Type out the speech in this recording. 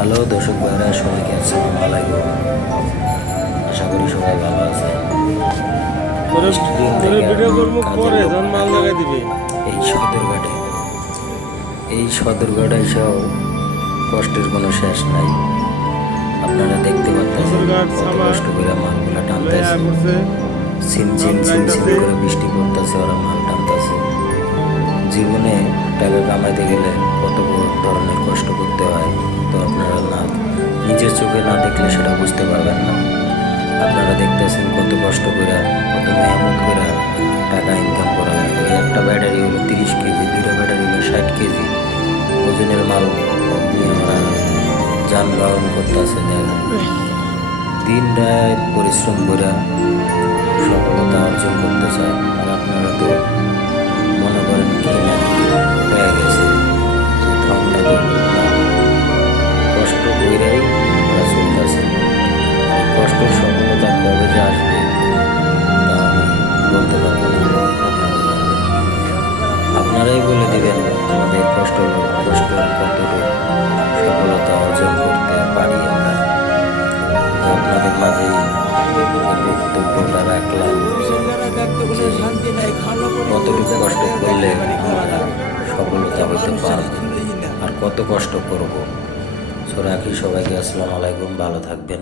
Hello দর্শক ভাইরা, সবাইকে আসসালামু আলাইকুম। আশা করি সবাই ভালো আছে। স্টেডিয়াম থেকে কাজের লোক এই সদরঘাটে এসেও কষ্টের কোনো শেষ নাই। আপনারা দেখতে পাচ্ছেন কত কষ্ট করে মালগুলা টানতেছে। ছিমছিম ছিমছিম করে বৃষ্টি পড়তেছে, ওরা মাল টানতেছে। জীবনে টাকা কামাইতে গেলে কত ধরনের কষ্ট করতে হয়, তো আপনারা নিজের চোখে না দেখলে সেটা বুঝতে পারবেন না। আপনারা দেখতেছেন কত কষ্ট করে, কত মেহনত করে টাকা ইনকাম করা হয়। ওই একটা ব্যাটারি হলো 30 কেজি, দুইটা ব্যাটারি হলো 60 কেজি ওজনের মাল নিয়ে ওরা যানবাহন করতেছে। দিন রাত পরিশ্রম করে সফলতা অর্জন করতে চায়। আর আপনারা তো মনে করেন কি না কি হয়ে গেছে, যে থাম না কষ্ট কইরাই ওরা চলতেছে। কষ্টের সফলতা কবে যে আসবে তা আমি বলতে পারবো না, আপনারাই বলে দিবেন আমাদের কষ্টের কতটুকু সফলতা অর্জন করতে পারি আমরা। আপনাদের মাঝে বক্তব্যটা রাখলাম, কতটুকু কষ্ট করলে আমরা সফলতা হইতে পারবো আর কত কষ্ট করব। সো রাখি, সবাইকে আসসালামু আলাইকুম, ভালো থাকবেন।